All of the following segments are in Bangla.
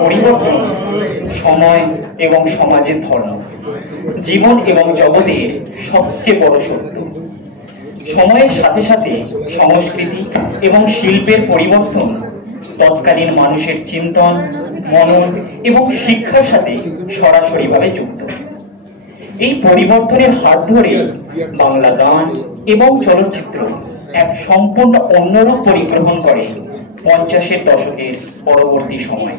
পরিবর্তন সময় এবং সমাজের ধর্ম, জীবন এবং জগতের সবচেয়ে বড় সত্য। সময়ের সাথে সাথে সংস্কৃতি এবং শিল্পের পরিবর্তন তৎকালীন মানুষের চিন্তন, মনন এবং শিক্ষার সাথে সরাসরিভাবে যুক্ত। এই পরিবর্তনের হাত ধরে বাংলা গান এবং চলচ্চিত্র এক সম্পূর্ণ অন্যরূপ পরিগ্রহণ করে 50-এর দশকের পরবর্তী সময়।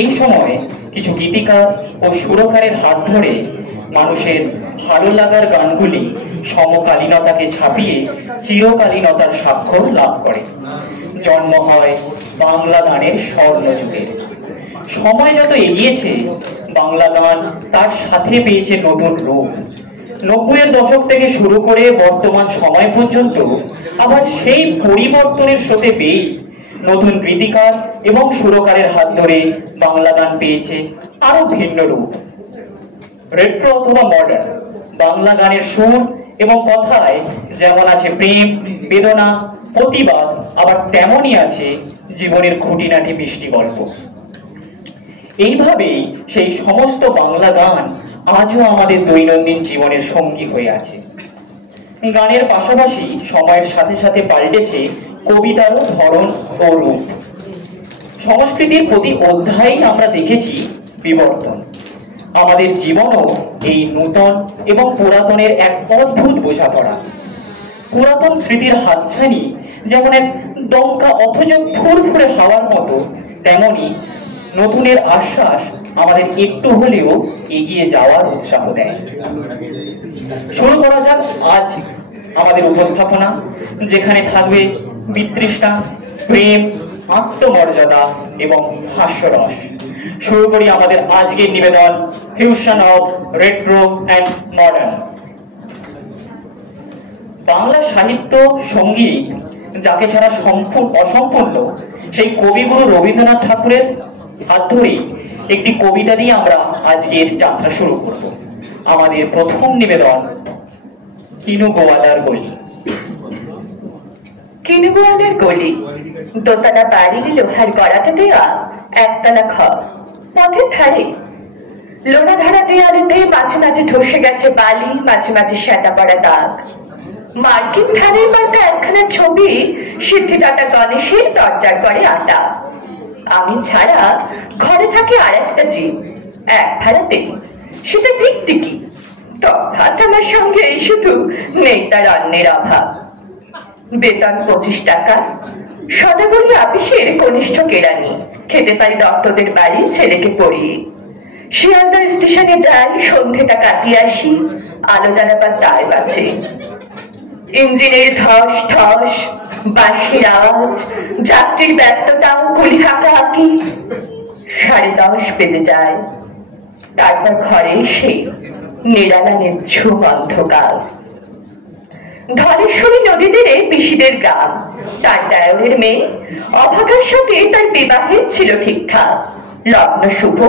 এই সময় কিছু গীতিকার ও সুরকারের হাত ধরে মানুষের ভালো লাগার গানগুলি সমকালীনতাকে ছাপিয়ে চিরকালীনতার স্বাক্ষর লাভ করে। জন্ম হয় বাংলা গানের স্বর্ণযুগের। সময় যত এগিয়েছে বাংলা গান তার সাথে পেয়েছে নতুন রূপ। 90-এর দশক থেকে শুরু করে বর্তমান সময় পর্যন্ত আবার সেই পরিবর্তনের স্রোতে পেয়ে নতুন গীতিকার এবং সুরকারের হাত ধরে বাংলা গান পেয়েছে আরো ভিন্ন রূপ। রেট্রো অথবা মডার্ন বাংলা গানের সুর এবং কথায় যেমন আছে প্রেম, বেদনা, প্রতিবাদ, আবার তেমনই আছে জীবনের খুঁটিনাটি মিষ্টি গল্প। এইভাবেই সেই সমস্ত বাংলা গান আজও আমাদের দৈনন্দিন জীবনের সঙ্গী হয়ে আছে। গানের পাশাপাশি সময়ের সাথে সাথে পাল্টেছে কবিতারও ধরন ও রূপ। সংস্কৃতির প্রতি অধ্যায়ে আমরা দেখেছি বিবর্তন। আমাদের জীবনও এই নূতন এবং পুরাতনের এক অদ্ভুত বোঝাপড়া। পুরাতন স্মৃতির হাতছানি যেমন এক দমকা অথচ ফুরফুরে হাওয়ার মতো, তেমনি নতুনের আশ্বাস আমাদের একটু হলেও এগিয়ে যাওয়ার উৎসাহ দেয়। শুরু করা যাক আজ আমাদের উপস্থাপনা, যেখানে থাকবে বিতৃষ্ণা, প্রেম, আত্মমর্যাদা এবং হাস্যরস। শুরু করি আমাদের আজকের নিবেদন, fusion of retro and modern. Bangla সাহিত্য সঙ্গীত যাকে ছাড়া অসম্পূর্ণ, সেই কবিগুরু রবীন্দ্রনাথ ঠাকুরের হাত ধরেই একটি কবিতা দিয়ে আমরা আজকের যাত্রা শুরু করব। আমাদের প্রথম নিবেদন, কিনু গোয়ালার গলি। কিনু গোয়ালার গলি, দোতলা বাড়ির লোহার গড়াতে দেওয়া একতলা ঘর, পথের ধারে লোনা ধারা দেয়ালেতে মাঝে মাঝে ধসে গেছে বালি, মাঝে মাঝে সেটা পড়া দাগ। মার্কিন ধানের পাতা একখানা ছবি সিদ্ধিদাতা গণেশের দরজার করে আটা। আমি ছাড়া ঘরে থাকে আর একটা জীব, এক ভাড়াতে, সেটা টিকটিকি। তফাৎ আমার সঙ্গে শুধু নেই তার অন্যের অভাব। বেতন 25 টাকা, সদাগরি আপিসের কনিষ্ঠ কেরানি, খেতে পারি দত্তদের বাড়ি ছেলেকে পড়িয়ে। শিয়ালদা স্টেশনে যাই, সন্ধ্যেটা কাটিয়ে আসি, আলো জ্বালাবার 4 বাজে। ইঞ্জিনের ধস ধস, বাঁশির আওয়াজ, যাত্রীর ব্যস্ততা, গুলি হাঁকাহাঁকি। 10:30 বেজে যায়। তারপর ঘরে এসে নিরালা নিঝুম অন্ধকার। ধলেশ্বরী নদী তীরে পিসিদের গ্রাম। তার ডায়রের মেয়ে অভাগার সাথে তার বিবাহের ছিল ঠিকঠাক। লগ্ন শুভ,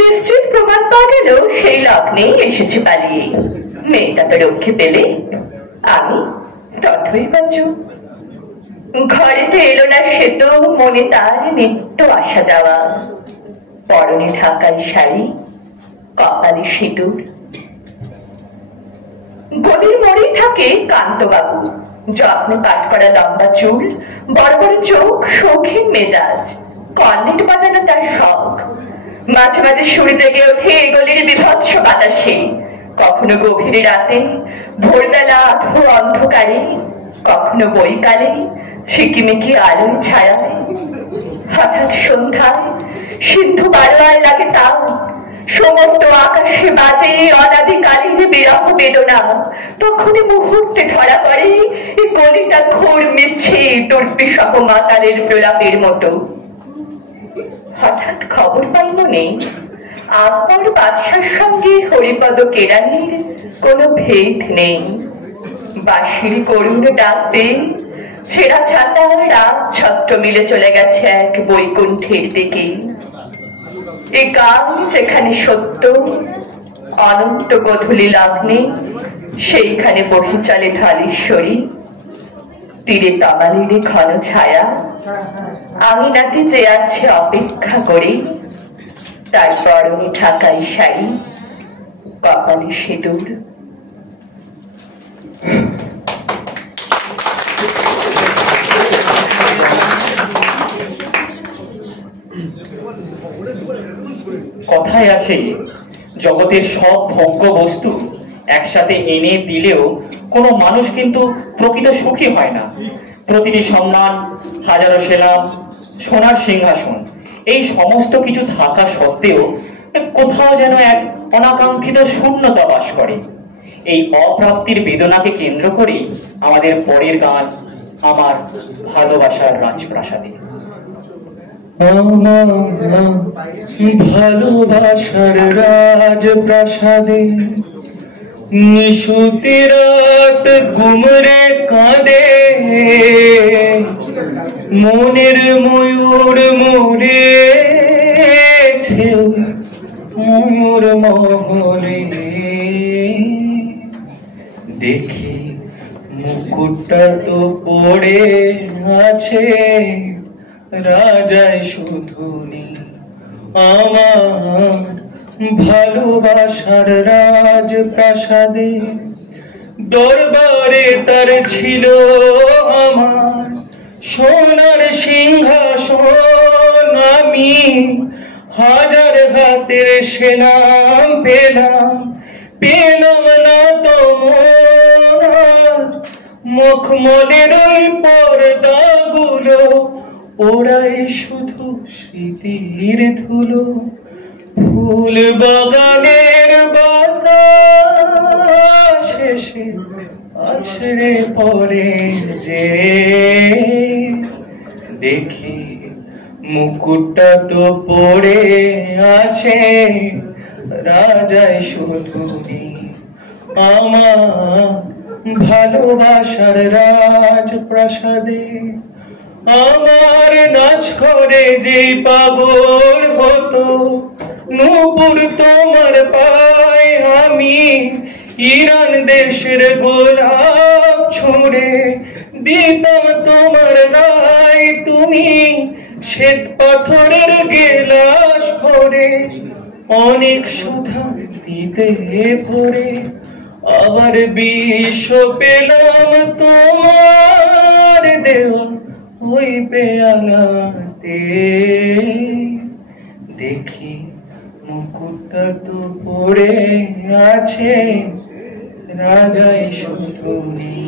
নিশ্চিত প্রমাণ পাওয়া গেল সেই লগ্নেই এসেছে পালিয়ে। মেয়েটা তো রক্ষে পেলে, আমি তথই বাঁচু। ঘরেতে এলো না সে তো, মনে তার নিত্য আসা যাওয়া। পরনে ঢাকাই শাড়ি, কপালে সিঁদুর। গলির মোড়েই থাকে কান্তবাবু, যত্নে কাট করা লম্বা চুল, বড় বড় চোখ, শৌখিন মেজাজ। কর্নেট বাজানো তার শখ। মাঝে মাঝে সুর জেগে ওঠে এ গলির বিভৎস বাতাসে। কখনো গভীর রাতে, ভোরবেলা আধো অন্ধকারে, কখনো বৈকালে ঝিকিমিকি আলোর ছায়ায়। হঠাৎ সন্ধ্যায় সিন্ধু বারোয়ায় লাগে তাও, সমস্ত আকাশে বাজে অনাদিকালীন বিরহ বেদনা। তখনই মুহূর্তে ধরা পড়ে এই গলিটা ঘোর মিছে দুর্বিষহ মাতালের প্রলাপের মতো। হঠাৎ খবর পাই মনে, আকবর বাদশার সঙ্গে হরিপদ কেরানির কোনো ভেদ নেই। বাঁশির করুণ ডাকতে ছেঁড়া ছাতা রাত ছত্র মিলে চলে গেছে এক বৈকুণ্ঠের দিকে। এ গান যেখানে সত্য, অনন্ত গধূলি লগ্নে সেইখানে বহি চলে ধলেশ্বরী। তীরে তমালিরে ঘন ছায়া, আঙিনাতে যে আছে অপেক্ষা করে, তার পরনে ঢাকাই শাড়ি, কপালে সিঁদুর। কথায় আছে, জগতের সব ভোগ্য বস্তু একসাথে এনে দিলেও কোনো মানুষ কিন্তু প্রকৃত সুখী হয় না। প্রতিটি সম্মান, হাজারো সেলাম, সোনার সিংহাসন, এই সমস্ত কিছু থাকা সত্ত্বেও কোথাও যেন এক অনাকাঙ্ক্ষিত শূন্যতা বাস করে। এই অপ্রাপ্তির বেদনাকে কেন্দ্র করেই আমাদের পরের গান, আমার ভালোবাসার রাজপ্রাসাদে। আমার ভালোবাসার রাজপ্রাসাদে নিশুতি রাত গুমরে কাঁদে, মনের ময়ূর মরেছে ময়ূর মহলে। দেখি মুকুটটা তো পড়ে আছে রাজাই শুধু নেই। আমার ভালোবাসার রাজপ্রাসাদে দরবারে তার ছিল আমার সোনার সিংহাসন। আমি হাজার হাতের সেনাম পেলাম, পেলাম না তো মখমলের ওই পর্দাগুলো, ওরাই শুধু স্মৃতির ধুলো। ফুল বাগানের বাতাস শেষে আছড়ে পড়ে যে, দেখি মুকুটটা তো পড়ে আছে রাজাই শুধু নেই। আমার ভালোবাসার রাজপ্রাসাদে আমার নাচ করে যে পাগল হতো, নূপুর তোমার পায় আমি ইরান দেশের গোলাপ ছুঁড়ে দিতাম তোমার নাই, তুমি শ্বেত পাথরের গেলাস ভরে অনেক সুধা দিতে ভরে। আবার বিশ্ব পেলাম তোমার দেওয়া ওই পেয়ালাতে, দেখি মুকুটটা তো পড়ে আছে রাজাই শুধু নেই।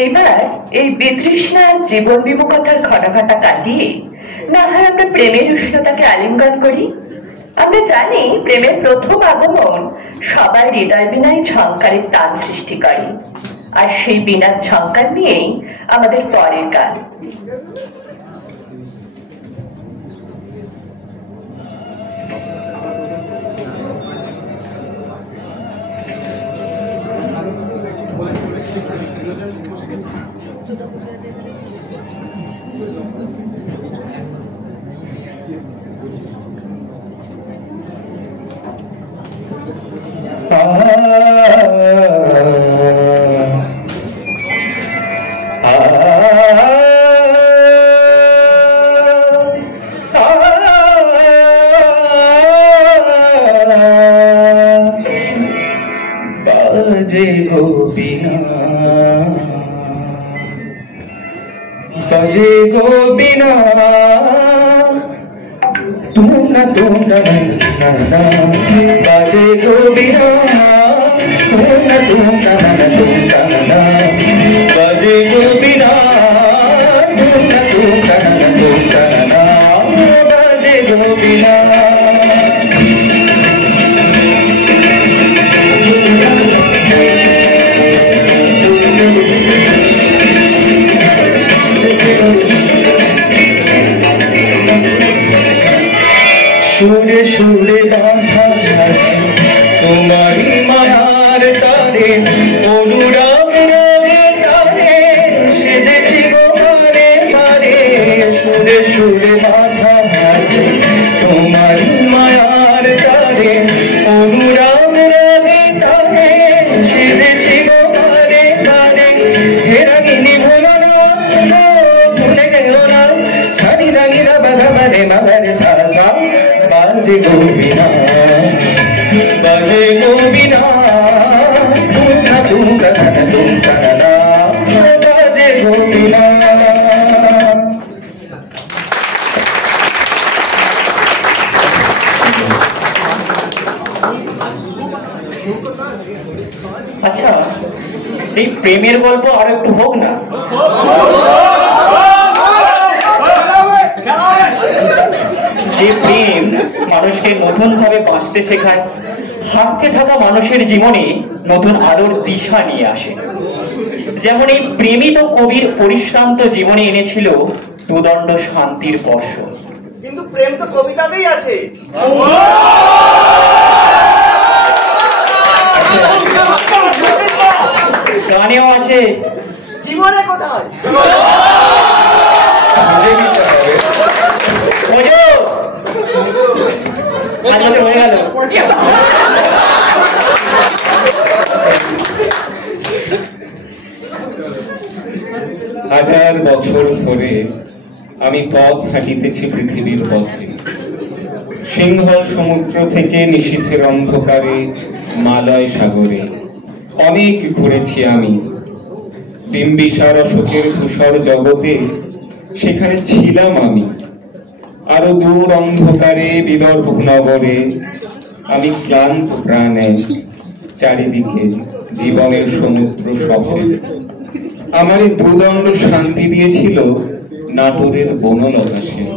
এইবার এই বিতৃষ্ণার জীবন বিমুখতার ঘনঘটা কাটিয়ে না হয় আমরা প্রেমের উষ্ণতাকে আলিঙ্গন করি। আমরা জানি প্রেমের প্রথম আগমন সবার হৃদয় বিনাই ঝংকারের টান সৃষ্টি করে, আর সেই বিনার ঝংকার নিয়েই আমাদের পরের গান। বাজে গো বিনা, বাজে গো বিনা, তুম না বাজে গো বিনা, তুম না বাজে গো বিনা, তুম না বাজে গো বিনা। সুরে সুরে বাঁধা অনুরাগ রাগে তারে সেজেছি গো বারে বারে, হে রাগিনী ভুলো না, ভুলে গেলো না, সারি রাগিরা বাধা মানে মাগারে সাসা, বাজে গো বিনা, বাজে গো বিনা, তুমকা তুমকা না তুমকা না, বাজে গো বিনা। আচ্ছা, এই প্রেমের গল্প আর একটু হোক না? যে প্রেম মানুষকে নতুন ভাবে বাঁচতে শেখায়, হাসতে থাকা মানুষের জীবনে নতুন আলোর দিশা নিয়ে আসে। যেমন এই প্রেমিত কবির পরিশ্রান্ত জীবনে এনেছিল দুদণ্ড শান্তির বর্ষণ। কিন্তু প্রেম তো কবিতাতেই আছে। গানেও আছে। জীবনে কোথায়? হয়ে গেল। হাজার বছর ধরে আমি পথ হাঁটিতেছি পৃথিবীর পথে, সিংহল সমুদ্র থেকে নিশীথের অন্ধকারে মালয় সাগরে অনেক ঘুরেছি আমি। বিম্বিসার অশোকের ধূসর জগতে সেখানে ছিলাম আমি। আরো দূর অন্ধকারে বিদর্ভ নগরে আমি ক্লান্ত প্রাণে চারিদিকে জীবনের সমুদ্র সফরে। আমার এই দুদণ্ড শান্তি দিয়েছিল নাটোরের বনলতা সেন।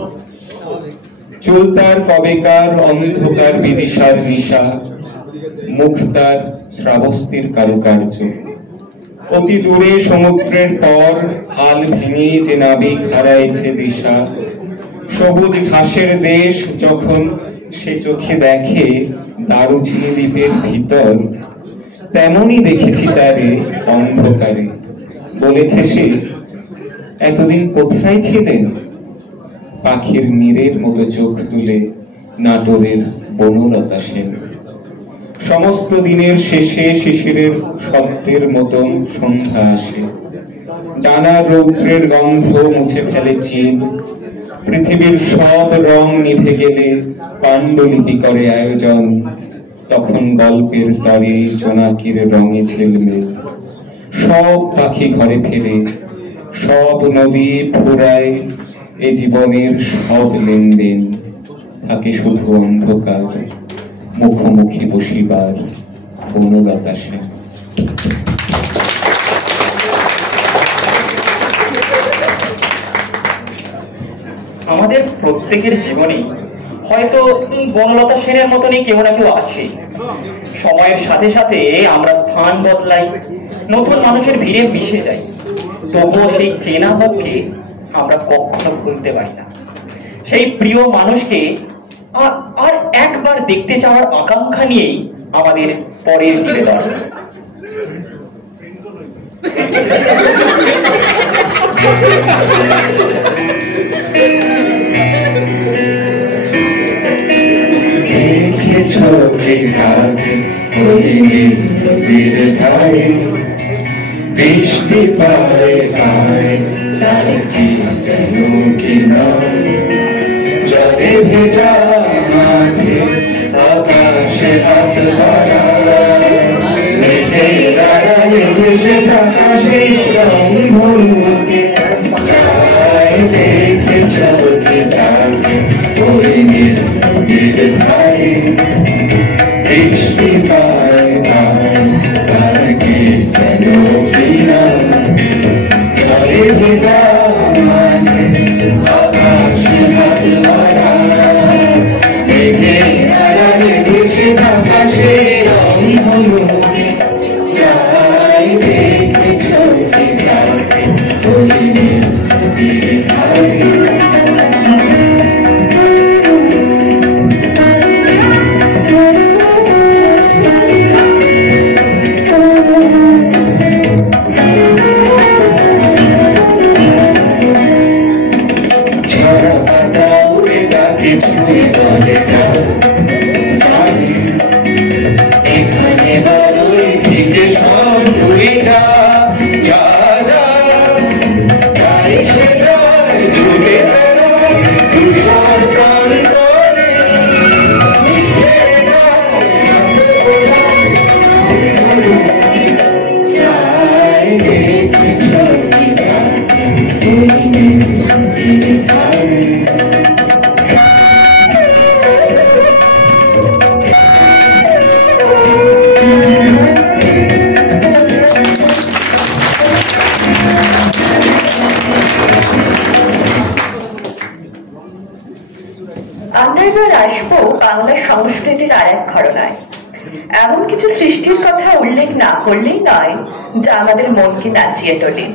চুলতার কবেকার অন্ধকার বিদিশার নিশা, মুক্তার শ্রাবস্তির কারুকার্য। অতি দূরে সমুদ্রের পর হাল ভেঙে যে নাবিক হারাইছে দিশা, সবুজ ঘাসের দেশ যখন সে চোখে দেখে দারুচিনি দ্বীপের ভিতর, তেমনই দেখেছি তারে অন্ধকারে। বলেছে সে, এতদিন কোথায় ছিলেন? পাখির নীরের মতো চোখ তুলে নাটোরের বনলতা সেন। সমস্ত দিনের শেষে শিশিরের শব্দের মতন সন্ধ্যা আসে। ডানা রৌদ্রের গন্ধ মুছে ফেলে চিল। পৃথিবীর সব রং নিভে গেলে পাণ্ডুলিপি করে আয়োজন। তখন গল্পের তরে জোনাকির রঙে ঝিলমিল। সব পাখি ঘরে ফেরে, সব নদী ফুরায়, এ জীবনের সব লেনদেন। থাকে শুধু অন্ধকার, মুখোমুখি বসিবার বনলতা সেন। আমাদের প্রত্যেকের জীবনে হয়তো বনলতা সেনের মতনই কেউ না কেউ আছে। সময়ের সাথে সাথে আমরা স্থান বদলাই, নতুন মানুষের ভিড়ে মিশে যাই, তবুও সেই চেনা মুখকে আমরা কখনো ভুলতে পারি না। সেই প্রিয় মানুষকে আর একবার দেখতে চাওয়ার আকাঙ্ক্ষা নিয়েই আমাদের পরের নিবেদন। বৃষ্টি পায় পায় জলে ভেজা মাঠে আকাশে হাত বাড়ায়, ভেসে থাকা সেই রংধনুকে দেখে চোখে ডাকে ওই নদীর ধারে। বৃষ্টি পায় পায় তার কি যেন কিনা, জলে ভেজা মাঠে আকাশে হাত বাড়ায়, মেঘে আড়ালে ভেসে থাকা সেই রংধনুকে চাই দেখে চোখে ডাকে ওই নদীর ধারে। প্রকৃতির আর এক ঘটনায়। এমন কিছু সৃষ্টির কথা উল্লেখ না করলেই নয় যা আমাদের মনকে নাচিয়ে তোলে।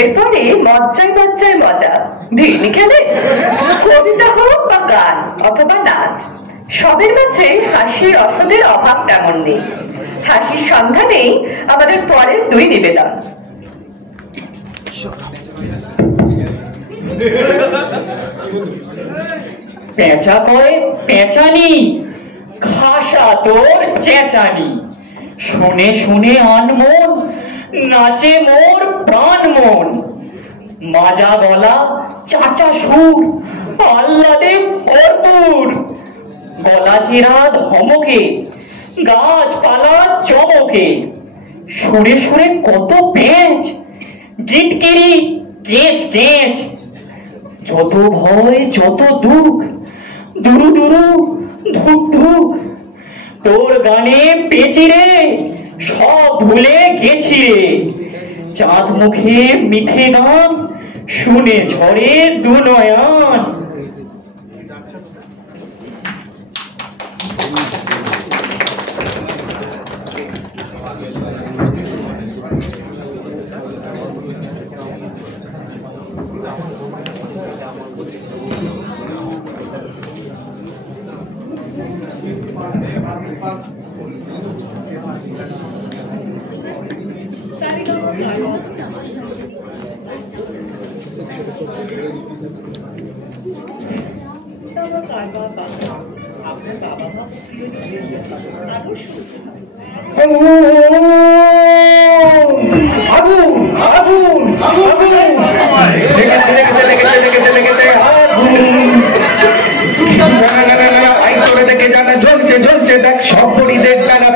এরপরে মজ্জায় মজ্জায় মজা, ভিড়নি খেলে কবিতা হোক বা গান অথবা নাচ, সবের মাঝে হাসির রসদের অভাব তেমন নেই। হাসির সন্ধানেই আমাদের পরের দুই নিবেদন। পেঁচা কয়ে পেঁচানি, খাসা তোর চেঁচানি, শুনে শুনে আনমন, নাচে মোর প্রাণ মন। মাজা গলা চাচা সুর, আহ্লাদে ভরপুর, গলা চেরা ধমকে, গাছপালা চমকে, সুরে সুরে কত পেঁচ, গিটকিরি কেঁচ কেঁচ। যত ভয় যত দুঃখ, দুরু দুরু ধুক ধুক, তোর গানে পেঁচি রে, সব ভুলে গেছি রে। চাঁদ মুখে মিঠে গান, শুনে ঝরে দু নয়ন।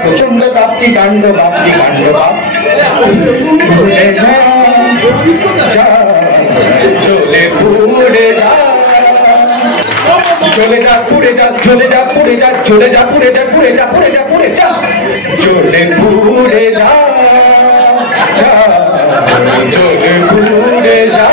প্রচন্ড বাপটি কাণ্ড বাপটি কাণ্ড বাপ চলে পুড়ে যা, চলে যা পুড়ে যা, চলে যা পুড়ে যা, চলে যা পুড়ে যা, পুড়ে যা পুড়ে যা পুড়ে যা, চলে পুড়ে যা, চলে পুড়ে যা।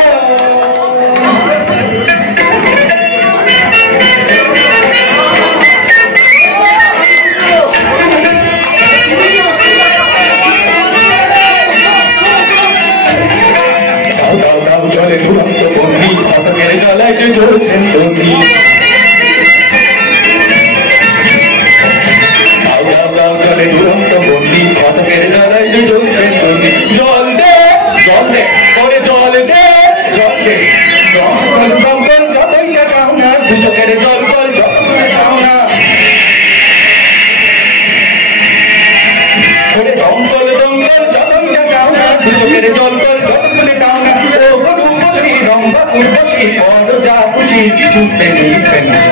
ফুলের জল জল যত ফুলে দাও না ও রূপসী রম্ভা উর্বশী বড় যা খুশি কিছুতে নিবে না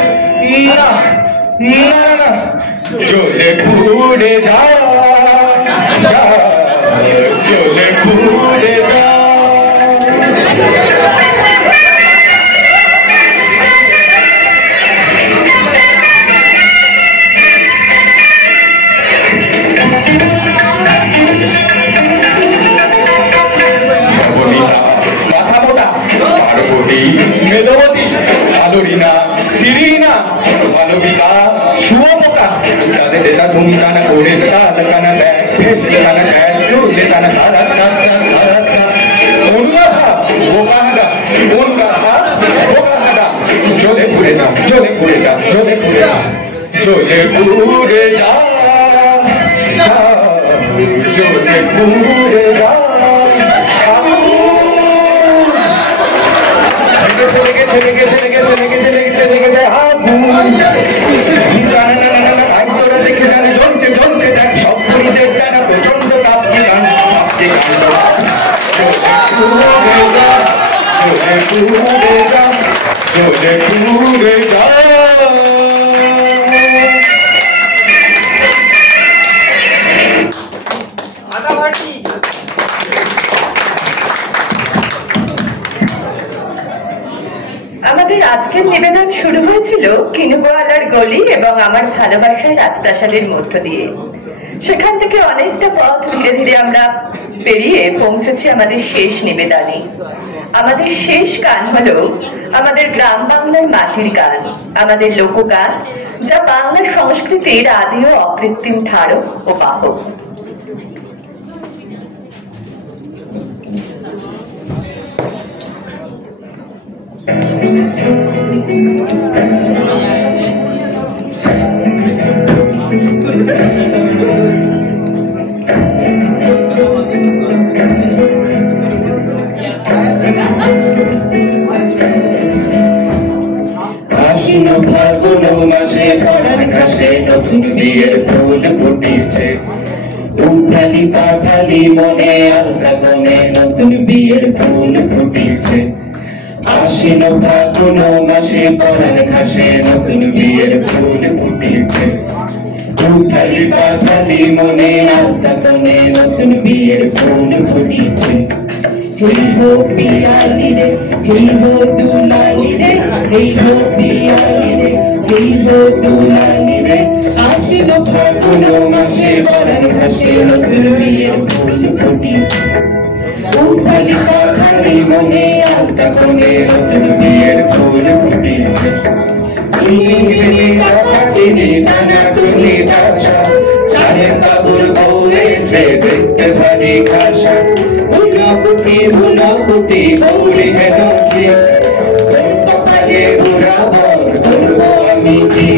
না না না চলে ঘুরে যা যা চলে ঘুরে যা মেদবতী আলোরিনা সিরিনা মানবিকা শুভপোকা তাদের দেতা তুমি টানা করে টানা দেয় ভেজলে টানা দেয় লুড়লে টানা তারা অনুরাধা বোকাহাদা বনগাহা বোকাহাদা চলে ঘুরে যা চলে ঘুরে যা চলে ঘুরে যা চলে ঘুরে যা চলে ঘুরে যা আমাদের আজকের নিবেদন শুরু হয়েছিল কিনুবালার গলি এবং আমার ভালোবাসার রাজপ্রাসাদের মধ্য দিয়ে। সেখান থেকে অনেকটা পথ ধীরে ধীরে আমরা পেরিয়ে পৌঁছেছি আমাদের শেষ নিবেদনে। আমাদের শেষ গান হলো আমাদের গ্রাম বাংলার মাটির গান, আমাদের লোকগান, যা বাংলা সংস্কৃতির আদি ও অকৃত্রিম ধারক ও বাহক। আশ্বিন ফাল্গুন মাসে পরাণ ঘাসে নতুন বিয়ের ফুল ফুটিছে, উঠালি পাঠালি মনে আলতা কোণে নতুন বিয়ের ফুল ফুটিছে। আশ্বিন ফাল্গুন মাসে পরাণ ঘাসে নতুন বিয়ের ফুল ফুটিছে, উঠালি পাঠালি মনে আলতা কোণে নতুন বিয়ের ফুল ফুটিছে। হেই হো পিয়ালি রে, হেই হো দুলালি রে, হেই হো পিয়ালি রে, হেই হো দুলালি রে। আশ্বিন ফাল্গুন মাসে পরাণ ঘাসে নতুন বিয়ের ফুল ফুটিছে, উঠালি পাঠালি মনে আলতা কোণে নতুন বিয়ের ফুল ফুটিছে। চায়ের কাপড় বউরেছে দেখতে ভারী খাসা, ভুলাকুটি গৌরী হেনছি, তোর কপালে বুড়া বর ধরবো আমি কি।